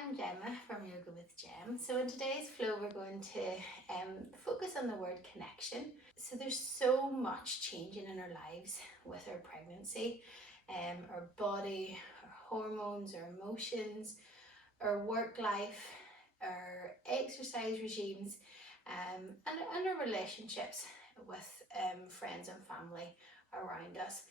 I'm Gemma from Yoga with Gem. So in today's flow we're going to focus on the word connection. So there's so much changing in our lives with our pregnancy, our body, our hormones, our emotions, our work life, our exercise regimes, and our relationships with friends and family around us.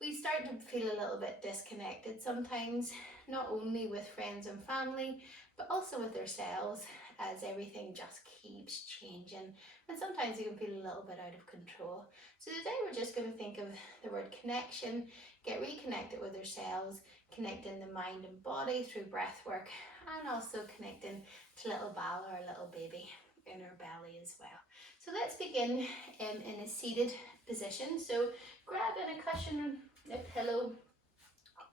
We start to feel a little bit disconnected sometimes, not only with friends and family, but also with ourselves, as everything just keeps changing. And sometimes you can feel a little bit out of control. So today we're just going to think of the word connection, get reconnected with ourselves, connecting the mind and body through breath work, and also connecting to little Bala, our little baby in our belly as well. So let's begin in a seated position. So grab in a cushion, a pillow,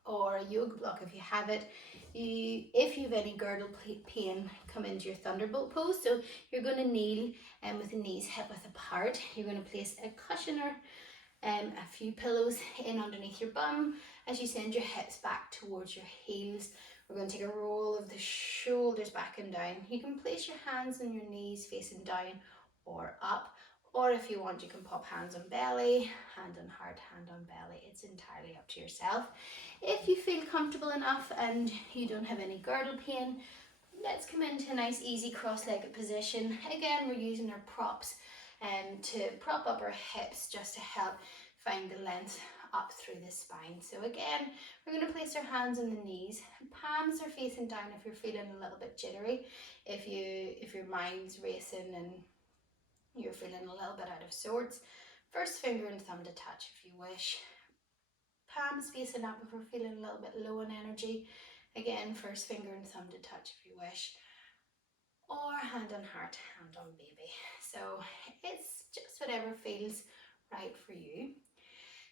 or a yoga block if you have it. If you have any girdle pain, come into your Thunderbolt Pose. So you're going to kneel with the knees hip width apart. You're going to place a cushion or a few pillows in underneath your bum as you send your hips back towards your heels. We're going to take a roll of the shoulders back and down. You can place your hands on your knees facing down or up. Or if you want, you can pop hands on belly, hand on heart, hand on belly. It's entirely up to yourself. If you feel comfortable enough and you don't have any girdle pain, let's come into a nice easy cross-legged position. Again, we're using our props to prop up our hips just to help find the length up through the spine. So again, we're going to place our hands on the knees. Palms are facing down if you're feeling a little bit jittery. If your mind's racing and you're feeling a little bit out of sorts, first finger and thumb to touch if you wish. Palms facing up if we're feeling a little bit low in energy. Again, first finger and thumb to touch if you wish. Or hand on heart, hand on baby. So it's just whatever feels right for you.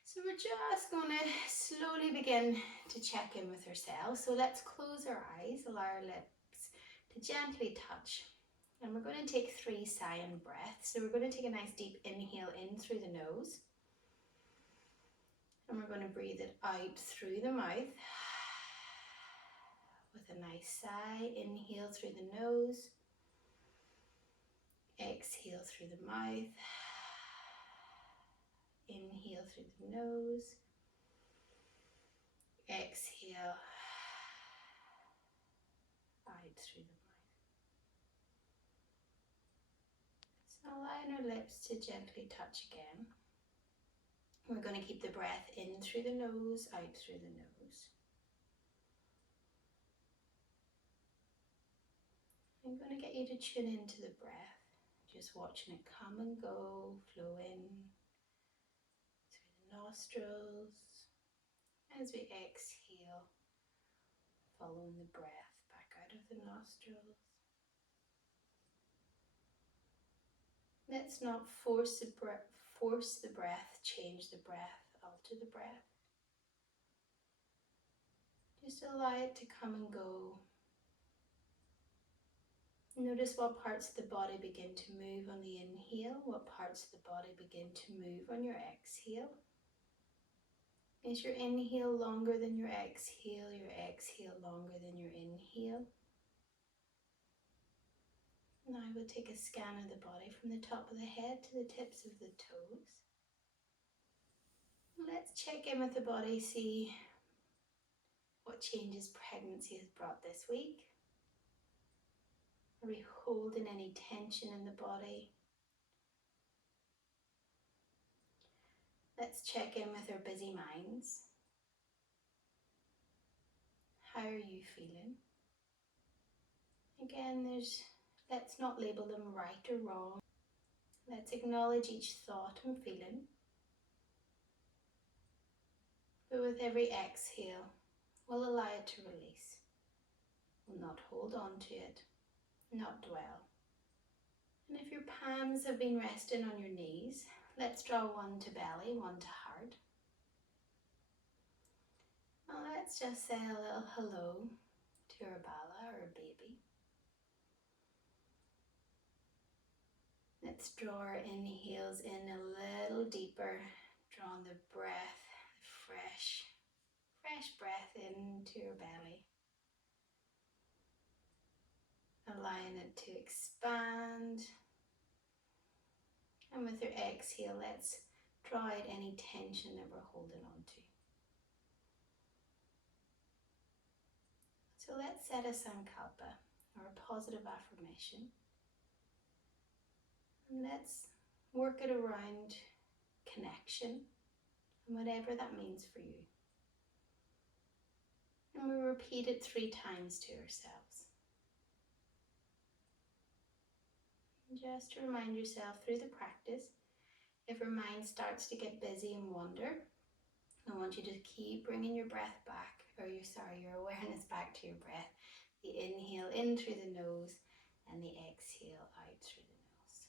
So we're just going to slowly begin to check in with ourselves. So let's close our eyes, allow our lips to gently touch. And we're going to take 3 silent breaths. So we're going to take a nice deep inhale in through the nose. And we're going to breathe it out through the mouth. With a nice sigh, inhale through the nose. Exhale through the mouth. Inhale through the nose. Exhale out through the mouth. So allowing our lips to gently touch again. We're going to keep the breath in through the nose, out through the nose. I'm going to get you to tune into the breath, just watching it come and go, flow in through the nostrils. As we exhale, following the breath back out of the nostrils. Let's not force the breath, change the breath, alter the breath. Just allow it to come and go. Notice what parts of the body begin to move on the inhale, what parts of the body begin to move on your exhale. Is your inhale longer than your exhale longer than your inhale? Now we'll take a scan of the body from the top of the head to the tips of the toes. Let's check in with the body, see what changes pregnancy has brought this week. Are we holding any tension in the body? Let's check in with our busy minds. How are you feeling? Again, let's not label them right or wrong. Let's acknowledge each thought and feeling. But with every exhale, we'll allow it to release. We'll not hold on to it, not dwell. And if your palms have been resting on your knees, let's draw one to belly, one to heart. Now let's just say a little hello to our Bala, our baby. Let's draw our inhales in a little deeper, drawing the breath, fresh breath into your belly. allowing it to expand. And with your exhale, let's draw out any tension that we're holding on to. So let's set a sankalpa, or a positive affirmation. And let's work it around connection, and whatever that means for you. And we repeat it 3 times to ourselves. And just to remind yourself through the practice, if your mind starts to get busy and wander, I want you to keep bringing your breath back, or your awareness back to your breath. The inhale in through the nose and the exhale out through the nose.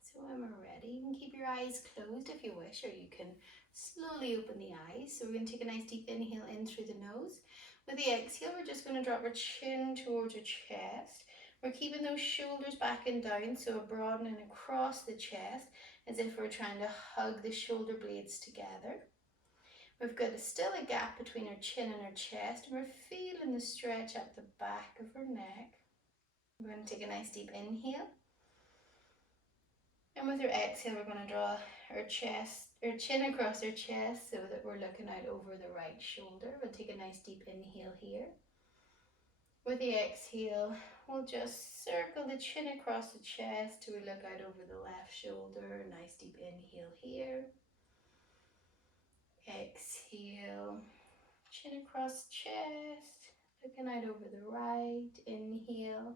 So when we're ready, you can keep your eyes closed if you wish, or you can slowly open the eyes. So we're going to take a nice deep inhale in through the nose. With the exhale, we're just going to drop our chin towards our chest. We're keeping those shoulders back and down, so a broadening across the chest, as if we're trying to hug the shoulder blades together. We've got still a gap between our chin and our chest, and we're feeling the stretch at the back of our neck. We're going to take a nice deep inhale. And with our exhale, we're going to draw our chin across our chest so that we're looking out over the right shoulder. We'll take a nice deep inhale here. With the exhale, we'll just circle the chin across the chest till we look out over the left shoulder. Nice deep inhale here. Exhale, chin across chest, looking out over the right. Inhale.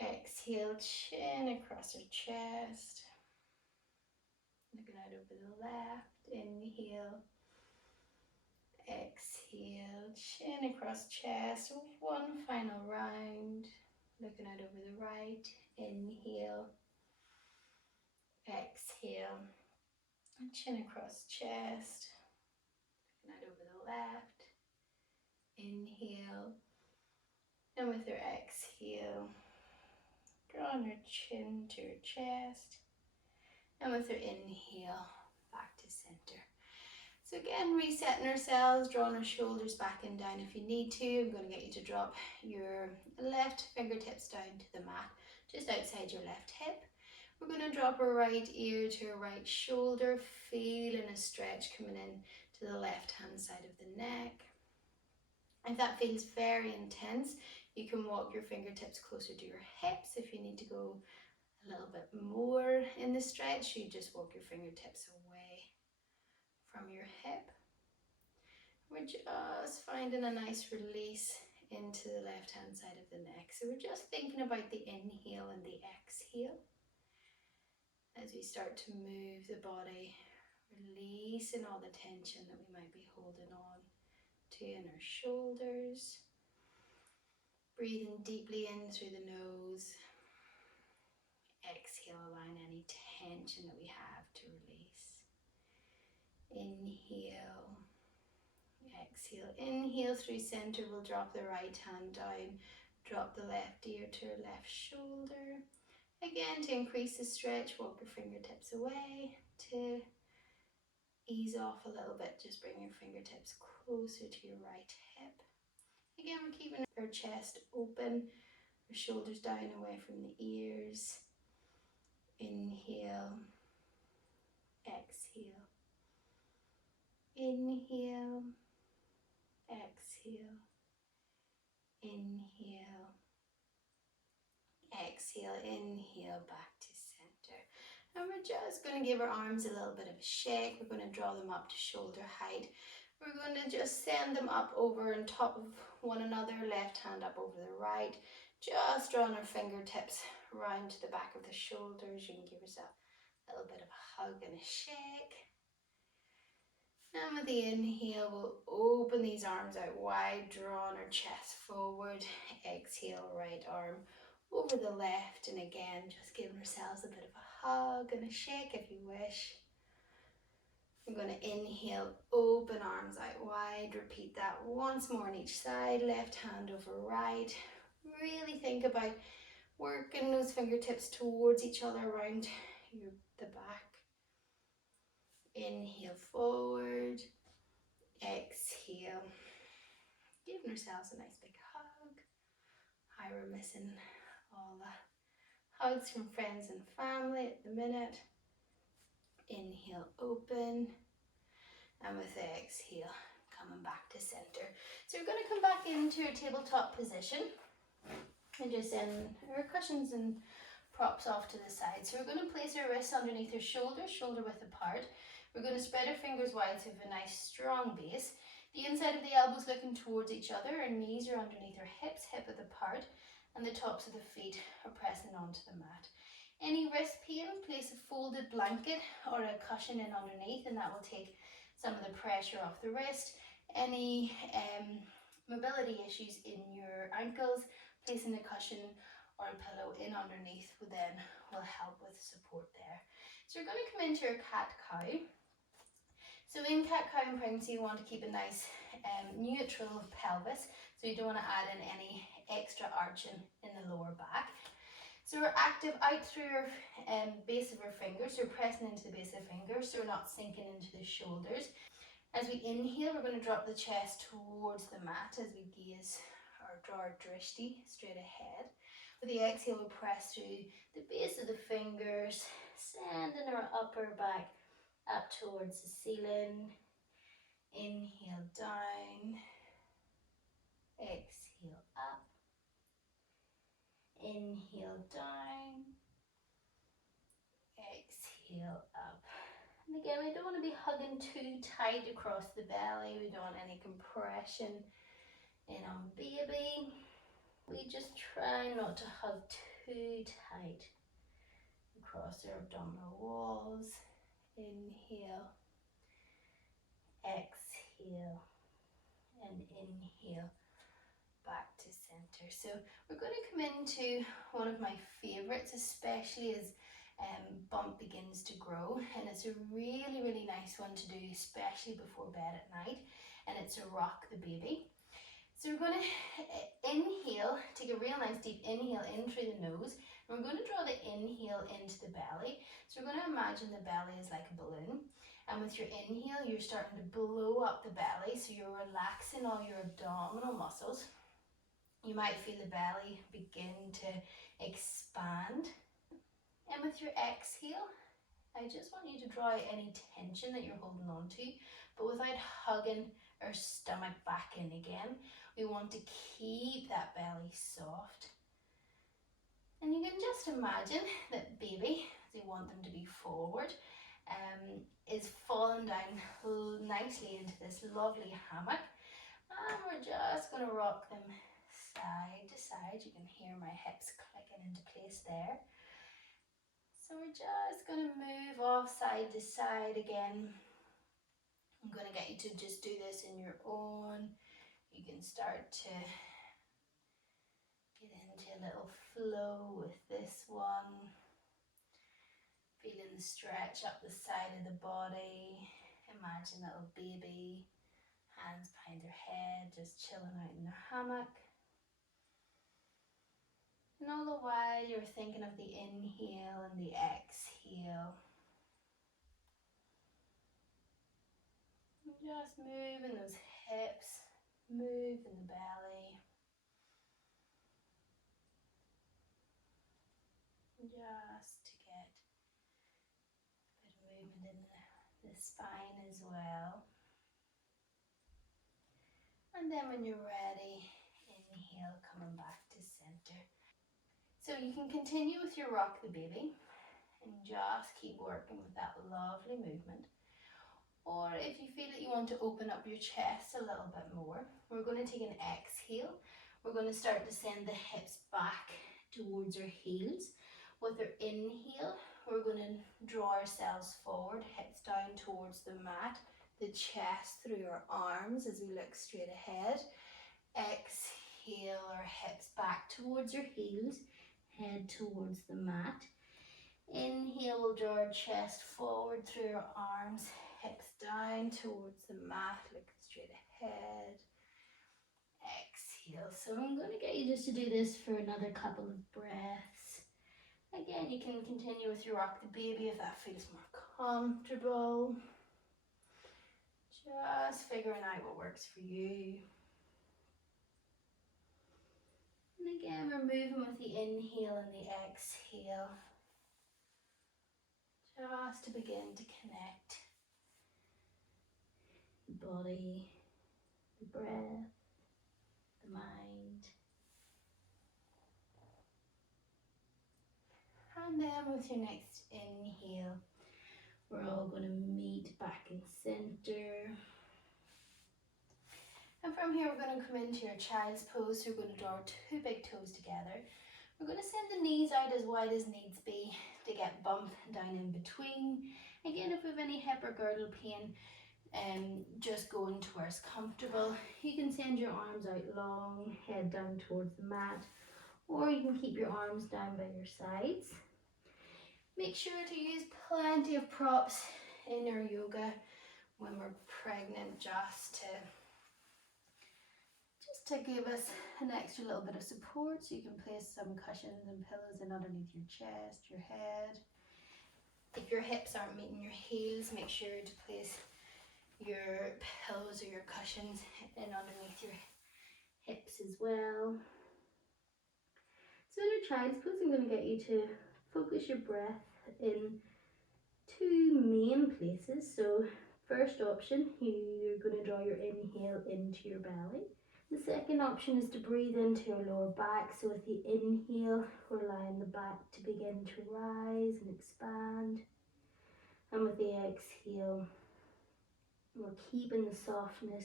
Exhale, chin across our chest, looking out over the left. Inhale. Exhale, chin across chest. One final round, looking out over the right. Inhale. Exhale, chin across chest, looking out over the left. Inhale. And with our exhale, drawing our chin to our chest. And with our inhale, back to center. So again, resetting ourselves, drawing our shoulders back and down if you need to. I'm going to get you to drop your left fingertips down to the mat, just outside your left hip. We're going to drop our right ear to our right shoulder, feeling a stretch coming in to the left hand side of the neck. If that feels very intense, you can walk your fingertips closer to your hips. If you need to go a little bit more in the stretch, you just walk your fingertips away from your hip. We're just finding a nice release into the left hand side of the neck. So we're just thinking about the inhale and the exhale as we start to move the body, releasing all the tension that we might be holding on to in our shoulders. Breathing deeply in through the nose. Exhale, allowing any tension that we have to release. Inhale. Exhale. Inhale through center. We'll drop the right hand down. Drop the left ear to our left shoulder. Again, to increase the stretch, walk your fingertips away. To ease off a little bit, just bring your fingertips closer to your right hip. Again, we're keeping our chest open, our shoulders down away from the ears. Inhale. Exhale. Inhale. Exhale. Inhale. Exhale. Inhale back to center. And we're just going to give our arms a little bit of a shake. We're going to draw them up to shoulder height. We're going to just send them up over on top of one another, left hand up over the right. Just drawing our fingertips round to the back of the shoulders. You can give yourself a little bit of a hug and a shake. And with the inhale, we'll open these arms out wide, drawing our chest forward. Exhale, right arm over the left, and again, just giving ourselves a bit of a hug and a shake if you wish. We're going to inhale, open arms out wide. Repeat that once more on each side. Left hand over right. Really think about working those fingertips towards each other around the back. Inhale forward. Exhale. Giving ourselves a nice big hug. Hi, we're missing all the hugs from friends and family at the minute. Inhale, open, and with the exhale, coming back to center. So we're going to come back into a tabletop position and just send our cushions and props off to the side. So we're going to place our wrists underneath our shoulders, shoulder width apart. We're going to spread our fingers wide so we have a nice strong base. The inside of the elbows looking towards each other, our knees are underneath our hips, hip width apart, and the tops of the feet are pressing onto the mat. Any wrist pain, place a folded blanket or a cushion in underneath, and that will take some of the pressure off the wrist. Any mobility issues in your ankles, placing a cushion or a pillow in underneath will help with support there. So we're going to come into your cat-cow. So in cat-cow and pregnancy, you want to keep a nice neutral pelvis, so you don't want to add in any extra arching in the lower back. So we're active out through our base of our fingers, so we're pressing into the base of the fingers, so we're not sinking into the shoulders. As we inhale, we're going to drop the chest towards the mat as we gaze or draw our drishti straight ahead. With the exhale, we press through the base of the fingers, sending our upper back up towards the ceiling. Inhale down, exhale up, inhale down, exhale up. And again, we don't want to be hugging too tight across the belly. We don't want any compression in on baby. We just try not to hug too tight across our abdominal walls. Inhale, exhale, and inhale back to center. So we're going to come into one of my favorites, especially as bump begins to grow, and it's a really nice one to do, especially before bed at night, and it's a rock the baby. So we're going to inhale, take a real nice deep inhale in through the nose, and we're going to draw the inhale into the belly. So we're going to imagine the belly is like a balloon, and with your inhale you're starting to blow up the belly, so you're relaxing all your abdominal muscles. You might feel the belly begin to expand. And with your exhale, I just want you to draw out any tension that you're holding on to, but without hugging our stomach back in again. We want to keep that belly soft. And you can just imagine that baby, as we want them to be forward, is falling down nicely into this lovely hammock. And we're just going to rock them side to side. You can hear my hips clicking into place there. So we're just going to move off side to side again. I'm going to get you to just do this in your own. You can start to get into a little flow with this one. Feeling the stretch up the side of the body. Imagine little baby, hands behind their head, just chilling out in their hammock. And all the while you're thinking of the inhale and the exhale. And just moving those hips, moving the belly. Just to get a bit of movement in the spine as well. And then when you're ready, inhale, coming back to center. So you can continue with your rock the baby and just keep working with that lovely movement. Or if you feel that you want to open up your chest a little bit more, we're going to take an exhale. We're going to start to send the hips back towards our heels. With our inhale, we're going to draw ourselves forward, hips down towards the mat, the chest through our arms as we look straight ahead. Exhale, our hips back towards our heels, head towards the mat. Inhale, we'll draw our chest forward through our arms, hips down towards the mat, looking straight ahead. Exhale. So I'm going to get you just to do this for another couple of breaths. Again, you can continue with your rock the baby if that feels more comfortable. Just figuring out what works for you. And again, we're moving with the inhale and the exhale, just to begin to connect the body, the breath, the mind. And then with your next inhale, we're all going to meet back in center. And from here, we're going to come into your child's pose. So we're going to draw our two big toes together. We're going to send the knees out as wide as needs be to get bump down in between. Again, if we have any hip or girdle pain, just going to where it's comfortable. You can send your arms out long, head down towards the mat, or you can keep your arms down by your sides. Make sure to use plenty of props in our yoga when we're pregnant, just to give us an extra little bit of support. So you can place some cushions and pillows in underneath your chest, your head. If your hips aren't meeting your heels, make sure to place your pillows or your cushions in underneath your hips as well. So in your child's pose, I'm going to get you to focus your breath in two main places. So first option, you're going to draw your inhale into your belly. The second option is to breathe into your lower back. So with the inhale, we're allowing the back to begin to rise and expand. And with the exhale, we're keeping the softness,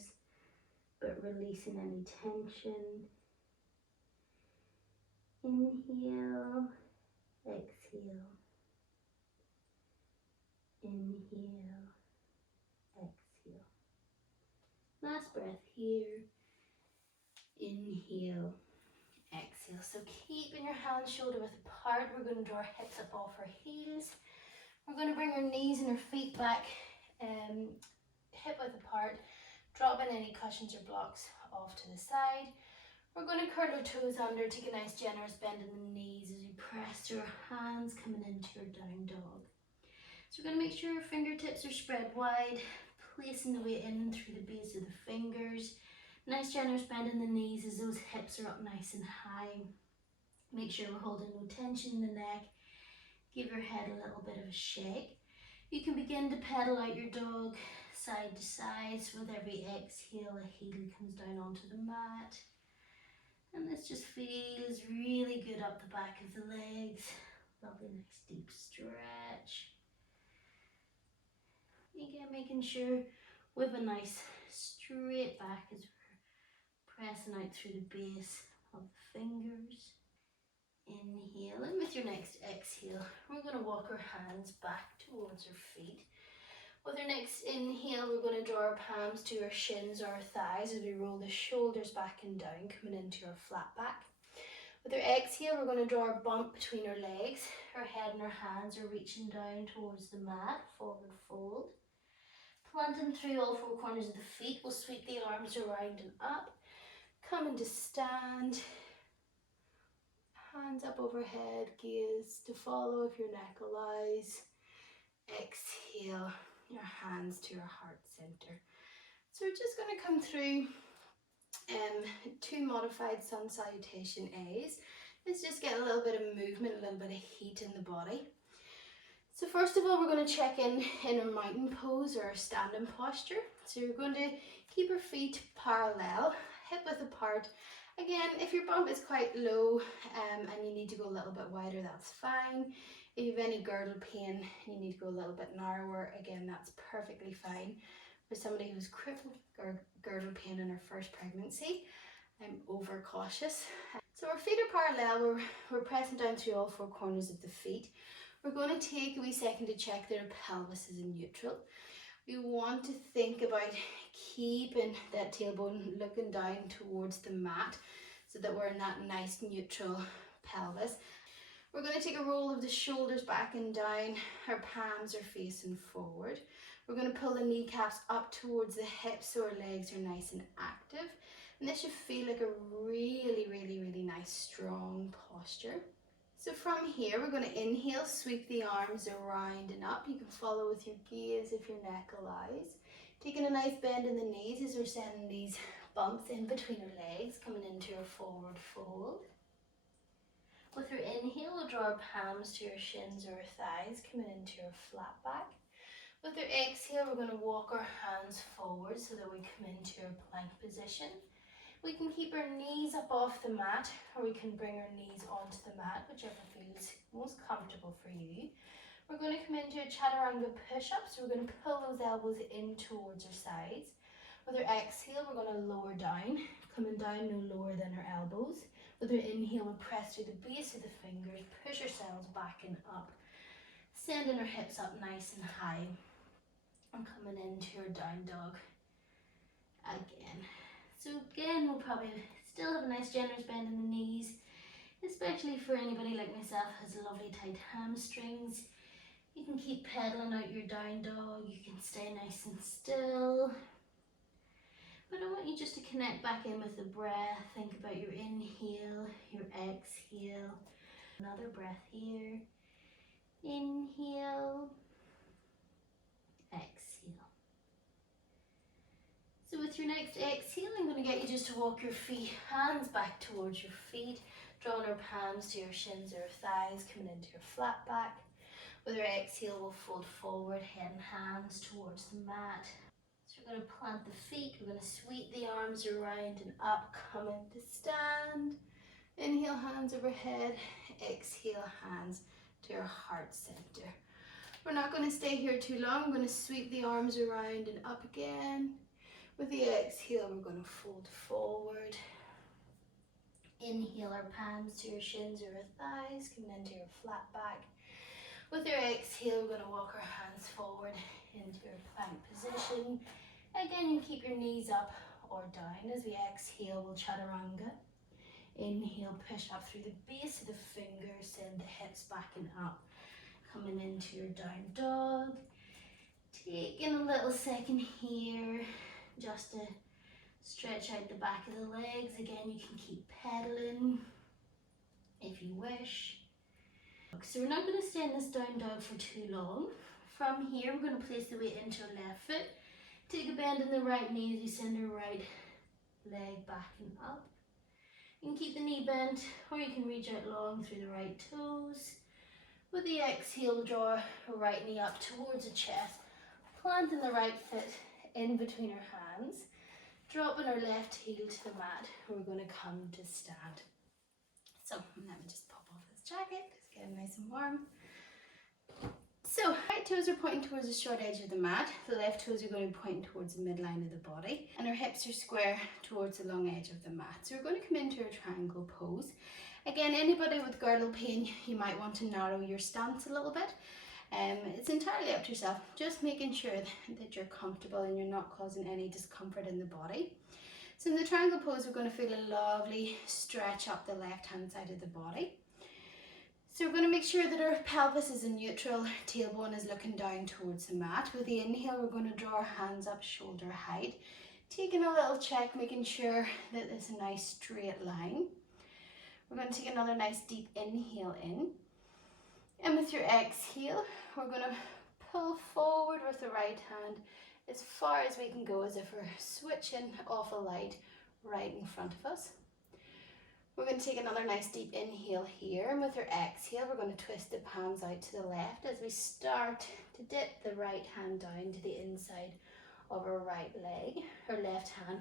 but releasing any tension. Inhale, exhale. Inhale, exhale. Last breath here. Inhale, exhale. So keeping your hands shoulder width apart, we're going to draw our hips up off our heels. We're going to bring our knees and our feet back, hip width apart, dropping any cushions or blocks off to the side. We're going to curl our toes under, take a nice generous bend in the knees as you press your hands coming into your down dog. So we're going to make sure our fingertips are spread wide, placing the weight in through the base of the fingers. Nice generous bend in the knees as those hips are up nice and high. Make sure we're holding no tension in the neck. Give your head a little bit of a shake. You can begin to pedal out your dog side to side. So with every exhale, a heel comes down onto the mat. And this just feels really good up the back of the legs. Lovely, nice deep stretch. Again, making sure we have a nice straight back as we're pressing out through the base of the fingers. Inhale, and with your next exhale, we're going to walk our hands back towards our feet. With our next inhale, we're going to draw our palms to our shins or our thighs as we roll the shoulders back and down, coming into our flat back. With our exhale, we're going to draw our bump between our legs. Our head and our hands are reaching down towards the mat, forward fold. Planting through all four corners of the feet, we'll sweep the arms around and up. Coming to stand. Hands up overhead, gaze to follow if your neck allows. Exhale, your hands to your heart center. So we're just going to come through two modified Sun Salutation A's. Let's just get a little bit of movement, a little bit of heat in the body. So first of all, we're going to check in our mountain pose or our standing posture. So you're going to keep your feet parallel, hip width apart. Again, if your bump is quite low and you need to go a little bit wider, that's fine. If you have any girdle pain, you need to go a little bit narrower, again, that's perfectly fine. For somebody who's crippled girdle pain in her first pregnancy, I'm over cautious. So our feet are parallel, we're pressing down through all four corners of the feet. We're going to take a wee second to check that our pelvis is in neutral. We want to think about keeping that tailbone looking down towards the mat so that we're in that nice neutral pelvis. We're going to take a roll of the shoulders back and down. Our palms are facing forward. We're going to pull the kneecaps up towards the hips so our legs are nice and active. And this should feel like a really, really, really nice, strong posture. So from here, we're going to inhale, sweep the arms around and up. You can follow with your gaze if your neck allows. Taking a nice bend in the knees as we're sending these bumps in between our legs, coming into our forward fold. With your inhale, we'll draw our palms to your shins or our thighs, coming into your flat back. With your exhale, we're going to walk our hands forward so that we come into your plank position. We can keep our knees up off the mat, or we can bring our knees onto the mat, whichever feels most comfortable for you. We're going to come into a Chaturanga Push-Up, so we're going to pull those elbows in towards our sides. With our exhale, we're going to lower down, coming down no lower than our elbows. With our inhale, we'll press through the base of the fingers, push ourselves back and up, sending our hips up nice and high, and coming into our down dog again. So again, we'll probably still have a nice generous bend in the knees, especially for anybody like myself who has lovely tight hamstrings. You can keep pedaling out your down dog, you can stay nice and still. But I want you just to connect back in with the breath. Think about your inhale, your exhale. Another breath here. Inhale, exhale. So with your next exhale, I'm going to get you just to walk your feet, hands back towards your feet, drawing our palms to your shins or thighs, coming into your flat back. With our exhale, we'll fold forward, head and hands towards the mat. So we're going to plant the feet, we're going to sweep the arms around and up, come into stand. Inhale, hands overhead, exhale, hands to your heart center. We're not going to stay here too long. I'm going to sweep the arms around and up again. With the exhale, we're going to fold forward. Inhale, our palms to your shins or your thighs, coming into your flat back. With your exhale, we're going to walk our hands forward into your plank position. Again, you keep your knees up or down. As we exhale, we'll chaturanga. Inhale, push up through the base of the fingers, send the hips back and up. Coming into your down dog. Taking a little second here just to stretch out the back of the legs. Again, you can keep pedaling if you wish. So we're not going to stay in this down dog for too long. From here, we're going to place the weight into our left foot. Take a bend in the right knee as you send your right leg back and up. You can keep the knee bent, or you can reach out long through the right toes. With the exhale, draw our right knee up towards the chest, planting the right foot in between our hands, dropping our left heel to the mat. We're going to come to stand. So let me just pop off this jacket, just get it nice and warm. So right toes are pointing towards the short edge of the mat, the left toes are going to be pointing towards the midline of the body, and our hips are square towards the long edge of the mat. So we're going to come into a triangle pose. Again, anybody with girdle pain, you might want to narrow your stance a little bit. It's entirely up to yourself, just making sure that you're comfortable and you're not causing any discomfort in the body. So in the triangle pose, we're going to feel a lovely stretch up the left hand side of the body. So we're going to make sure that our pelvis is in neutral, tailbone is looking down towards the mat. With the inhale, we're going to draw our hands up shoulder height, taking a little check, making sure that it's a nice straight line. We're going to take another nice deep inhale in. And with your exhale, we're going to pull forward with the right hand as far as we can go, as if we're switching off a light right in front of us. We're going to take another nice deep inhale here, and with our exhale, we're going to twist the palms out to the left as we start to dip the right hand down to the inside of our right leg. Our left hand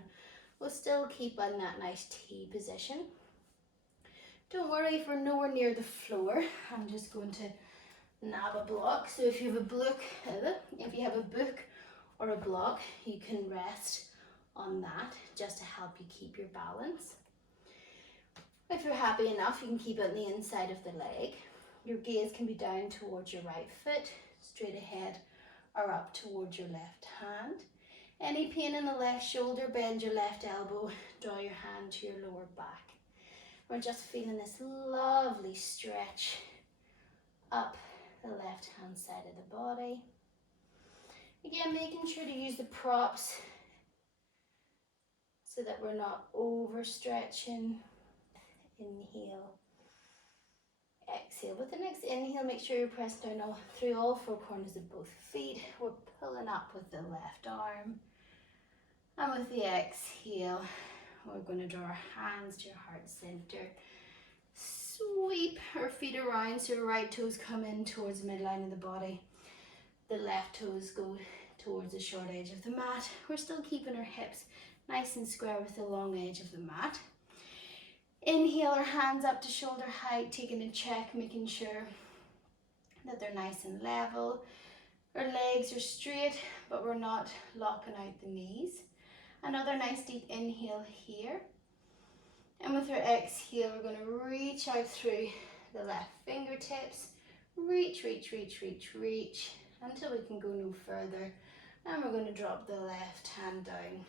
will still keep in that nice T position. Don't worry if we're nowhere near the floor. I'm just going to nab a block. So if you have a book, or a block, you can rest on that just to help you keep your balance. If you're happy enough, you can keep it on the inside of the leg. Your gaze can be down towards your right foot, straight ahead, or up towards your left hand. Any pain in the left shoulder, bend your left elbow, draw your hand to your lower back. We're just feeling this lovely stretch up the left hand side of the body. Again, making sure to use the props so that we're not overstretching. Inhale, exhale. With the next inhale, make sure you're pressed down through all four corners of both feet. We're pulling up with the left arm. And with the exhale, we're going to draw our hands to your heart center, sweep our feet around so our right toes come in towards the midline of the body. The left toes go towards the short edge of the mat. We're still keeping our hips nice and square with the long edge of the mat. Inhale, our hands up to shoulder height, taking a check, making sure that they're nice and level. Our legs are straight, but we're not locking out the knees. Another nice deep inhale here. And with our exhale, we're going to reach out through the left fingertips. Reach, reach, reach, reach, reach, until we can go no further. And we're going to drop the left hand down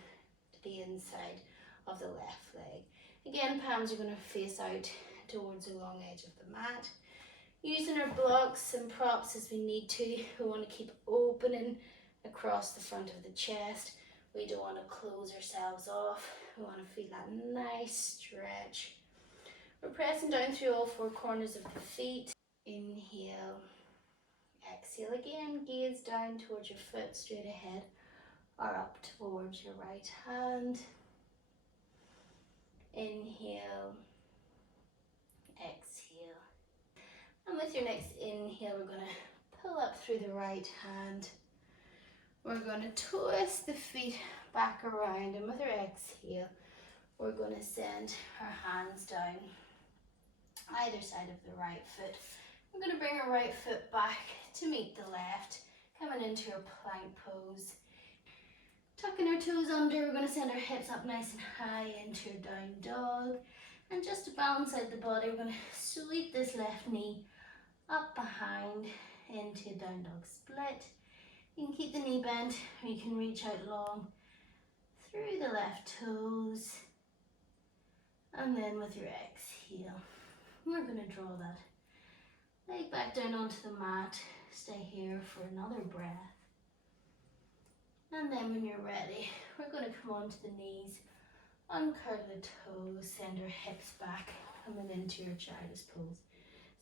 to the inside of the left leg. Again, palms are going to face out towards the long edge of the mat. Using our blocks and props as we need to. We want to keep opening across the front of the chest. We don't want to close ourselves off. We want to feel that nice stretch. We're pressing down through all four corners of the feet. Inhale, exhale again. Gaze down towards your foot straight ahead or up towards your right hand. Inhale, exhale. And with your next inhale, we're going to pull up through the right hand. We're going to twist the feet back around, and with our exhale, we're going to send our hands down either side of the right foot. We're going to bring our right foot back to meet the left, coming into our plank pose. Tucking our toes under, we're going to send our hips up nice and high into your down dog. And just to balance out the body, we're going to sweep this left knee up behind into a down dog split. You can keep the knee bent, or you can reach out long through the left toes. And then with your exhale, we're going to draw that leg back down onto the mat. Stay here for another breath. And then when you're ready, we're going to come onto the knees, uncurl the toes, send our hips back, coming into your child's pose.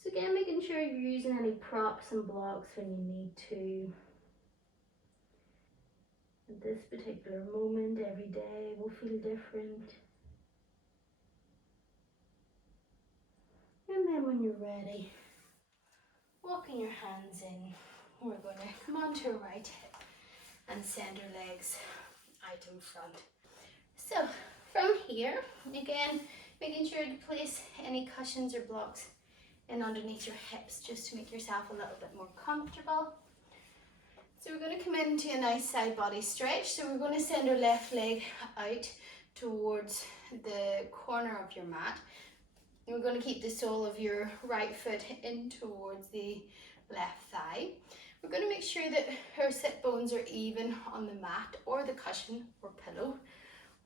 So again, making sure you're using any props and blocks when you need to. At this particular moment, every day will feel different. And then when you're ready, walking your hands in, we're going to come onto our right hip and send our legs out in front. So from here, again, making sure to place any cushions or blocks in underneath your hips just to make yourself a little bit more comfortable. So we're going to come into a nice side body stretch. So we're going to send our left leg out towards the corner of your mat. And we're going to keep the sole of your right foot in towards the left thigh. We're going to make sure that our sit bones are even on the mat or the cushion or pillow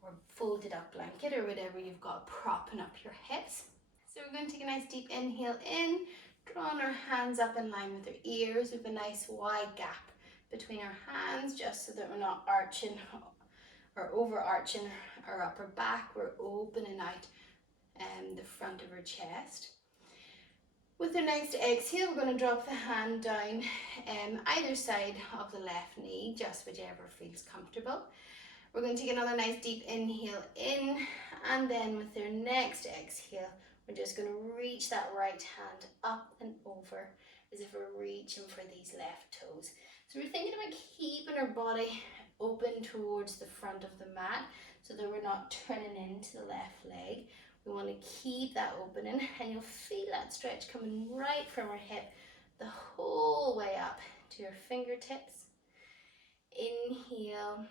or folded up blanket or whatever you've got propping up your hips. So we're going to take a nice deep inhale in, drawing our hands up in line with our ears with a nice wide gap between our hands, just so that we're not arching or overarching our upper back. We're opening out the front of our chest. With the next exhale, we're going to drop the hand down either side of the left knee, just whichever feels comfortable. We're going to take another nice deep inhale in, and then with our next exhale, we're just going to reach that right hand up and over as if we're reaching for these left toes. So we're thinking about keeping our body open towards the front of the mat so that we're not turning into the left leg. We want to keep that opening, and you'll feel that stretch coming right from our hip the whole way up to your fingertips. Inhale,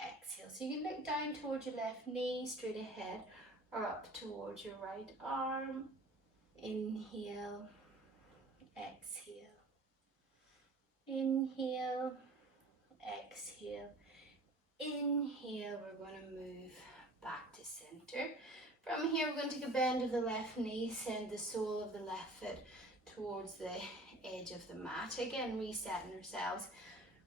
exhale. So you can look down towards your left knee, straight ahead, or up towards your right arm. Inhale, exhale. Inhale, exhale. Inhale, we're going to move back to center. From here, we're going to take a bend of the left knee, send the sole of the left foot towards the edge of the mat. Again, resetting ourselves,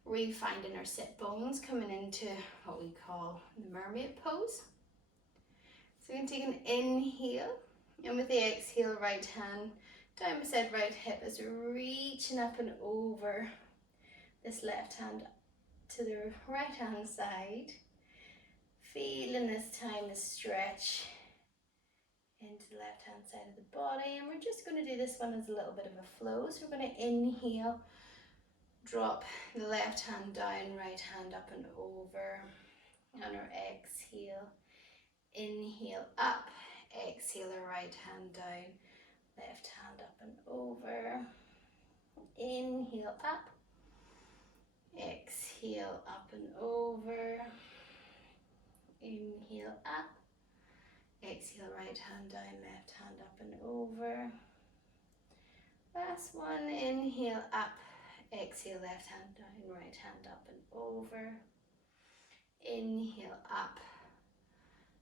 refinding our sit bones, coming into what we call the Mermaid Pose. So we're going to take an inhale, and with the exhale, right hand down beside right hip as we're reaching up and over this left hand to the right hand side. Feeling this time a stretch into the left hand side of the body, and we're just going to do this one as a little bit of a flow. So we're going to inhale, drop the left hand down, right hand up and over, and our exhale, inhale up, exhale our right hand down, left hand up and over, inhale up, exhale up and over, inhale up, exhale right hand down, left hand up and over. Last one, inhale up, exhale left hand down, right hand up and over. Inhale up,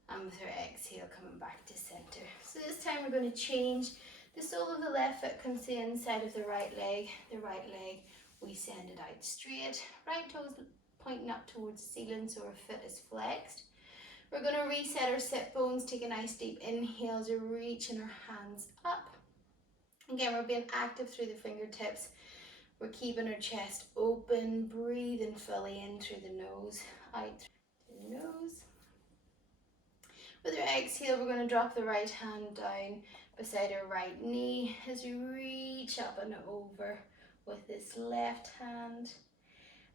and with our exhale coming back to center. So this time we're going to change. The sole of the left foot comes to the inside of the right leg. The right leg, we send it out straight. Right toes pointing up towards the ceiling so our foot is flexed. We're going to reset our sit bones, take a nice deep inhale as we're reaching our hands up. Again, we're being active through the fingertips. We're keeping our chest open, breathing fully in through the nose, out through the nose. With our exhale, we're going to drop the right hand down beside our right knee as we reach up and over with this left hand.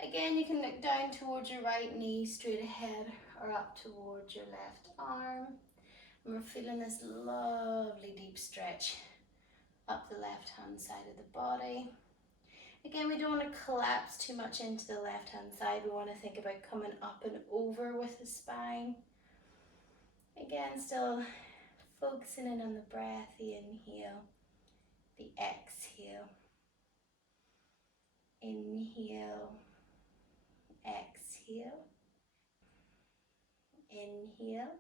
Again, you can look down towards your right knee, straight ahead, or up towards your left arm. And we're feeling this lovely deep stretch up the left hand side of the body. Again, we don't want to collapse too much into the left hand side. We want to think about coming up and over with the spine. Again, still focusing in on the breath, the inhale, the exhale. Inhale, exhale. Inhale,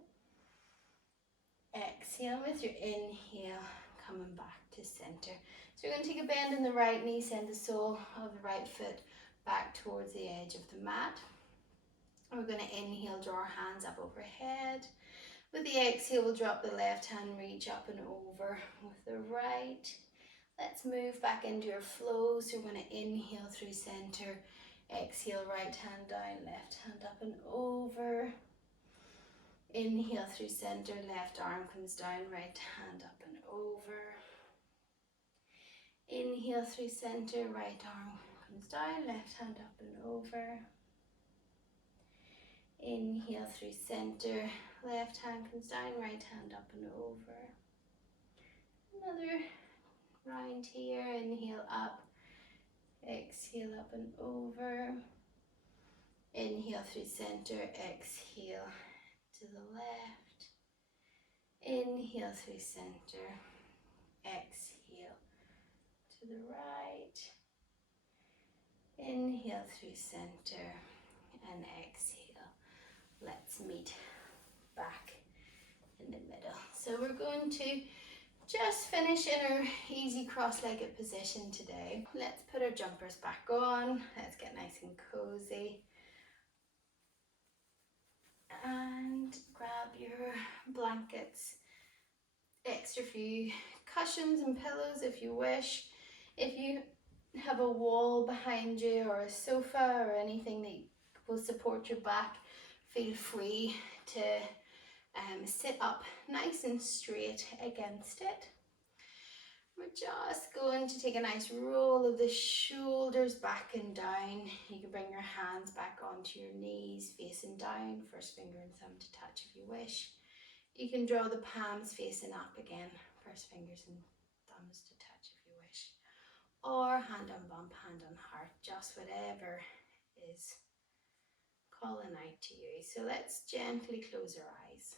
exhale. With your inhale, coming back to center. So we're going to take a bend in the right knee, send the sole of the right foot back towards the edge of the mat. And we're going to inhale, draw our hands up overhead. With the exhale, we'll drop the left hand, reach up and over with the right. Let's move back into our flow. So we're going to inhale through center, exhale, right hand down, left hand up and over. Inhale through center, left arm comes down, right hand up and over. Inhale through center, right arm comes down, left hand up and over. Inhale through center, left hand comes down, right hand up and over. Another round here, inhale up, exhale up and over. Inhale through center, exhale to the left. Inhale through center, exhale to the right. Inhale through center and exhale. Let's meet back in the middle. So we're going to just finish in our easy cross-legged position today. Let's put our jumpers back on. Let's get nice and cozy. And grab your blankets, extra few cushions and pillows if you wish. If you have a wall behind you or a sofa or anything that will support your back, feel free to sit up nice and straight against it. We're just going to take a nice roll of the shoulders back and down. You can bring your hands back onto your knees, facing down, first finger and thumb to touch if you wish. You can draw the palms facing up again, first fingers and thumbs to touch if you wish. Or hand on bump, hand on heart, just whatever is calling out to you. So let's gently close our eyes.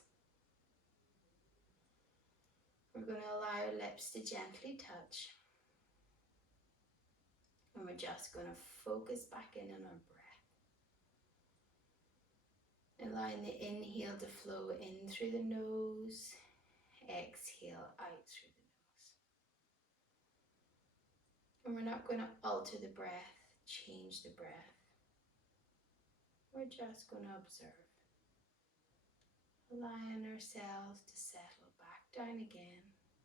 We're going to allow our lips to gently touch. And we're just going to focus back in on our breath. Allowing the inhale to flow in through the nose, exhale out through the nose. And we're not going to alter the breath, change the breath. We're just going to observe. Allowing ourselves to settle back down again.